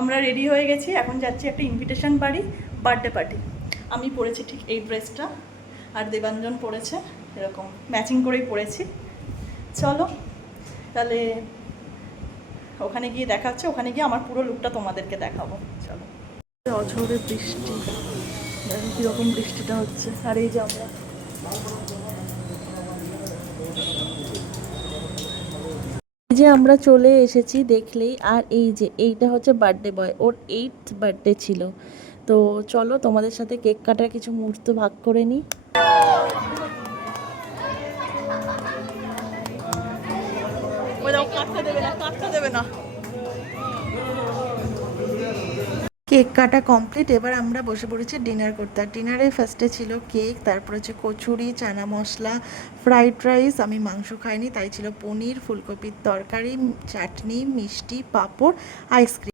আমরা রেডি হয়ে গেছি, এখন যাচ্ছি একটা ইনভিটেশন বাড়ি, বার্থডে পার্টি। আমি পরেছি ঠিক এই ড্রেসটা, আর দেবাঞ্জন পরেছে এরকম ম্যাচিং করেই পরেছি। চলো তাহলে ওখানে গিয়ে দেখা হচ্ছে, ওখানে গিয়ে আমার পুরো লুকটা তোমাদেরকে দেখাবো। চলো। অঝোরে বৃষ্টি, দেখো কীরকম বৃষ্টিটা হচ্ছে। আর এই যে আমরা চলে এসেছি দেখলেই। আর এই যে এইটা হচ্ছে বার্থডে বয়, ওর 8th বার্থডে ছিল। তো চলো তোমাদের সাথে কেক কাটার কিছু মুহূর্ত ভাগ করে নিই। কাটতে দেবে না। কেক কাটা কমপ্লিট, এবার আমরা বসে পড়েছি ডিনার করতে। আর ডিনারে ফার্স্টে ছিল কেক, তারপর হচ্ছে কচুরি, চানা মশলা, ফ্রাইড রাইস। আমি মাংস খাইনি, তাই ছিল পনির, ফুলকপির তরকারি, চাটনি, মিষ্টি, পাঁপড়, আইসক্রিম।